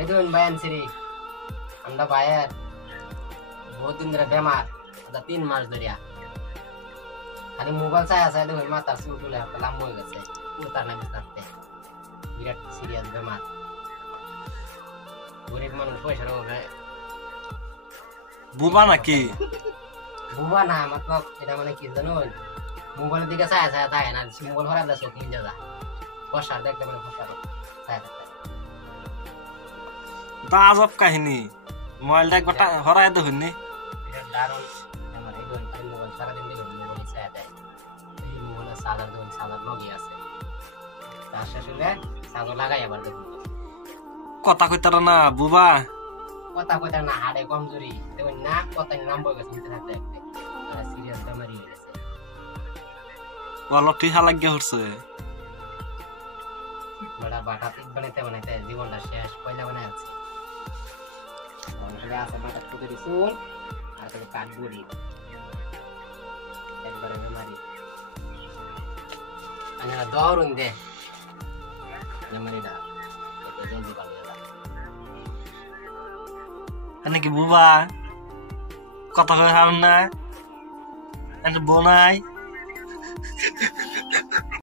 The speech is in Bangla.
এই ধরুন বায়ান সিরি আমরা বায়ের বহুত দিন ধরে বেমার 3 মাস ধরিয়া খালি মোবাইল চাই আছে দেখুন মাথার চুল টুলে লম্বা হয়ে গেছে উতার না বিস্তারতে বিরাট সিরিয়াস বেমার গরিব মানুষ পয়সার অভাবে বুবা নাকি বুবা না মতলব এটা মানে কি জানো মোবাইলের দিকে চাই চাই থাকে না মোবাইল হরাই দিলে চোখ নিয়ে যা ফসার দেখতে মানে ফসার চাই থাকে আজব কাহিনী মোবাইলটা একবার হরাই দেখুন নি এটা দারুণ আমার এই ধরুন খালি মোবাইল সারাদিন দেখুন মোবাইল চাই দেয় এই মোবাইলের চার্জার দেখুন চার্জার লগই আছে তার শেষ হলে চার্জার লাগাই আবার দেখুন কথা কইতারা না বুবা কথা কইতা না হাড়ে কমজোরি দেখুন না কথা নাম বই গেছে নিতে থাকতে একটা সিরিয়াস বেমারি হয়ে গেছে অলপ টিহা লাগিয়ে হচ্ছে বড় বাটা পিক বানাইতে বানাইতে জীবনটা শেষ পয়লা বানাই আছে তাহলে আছে মাথা টুকে দিছুন আর তাহলে কাট বুড়ি একবারে বেমারি আনা দৌড়ুন দে বেমারিটা এতে জলদি পাবে নাকি বুবা কথা কই হার না বোনাই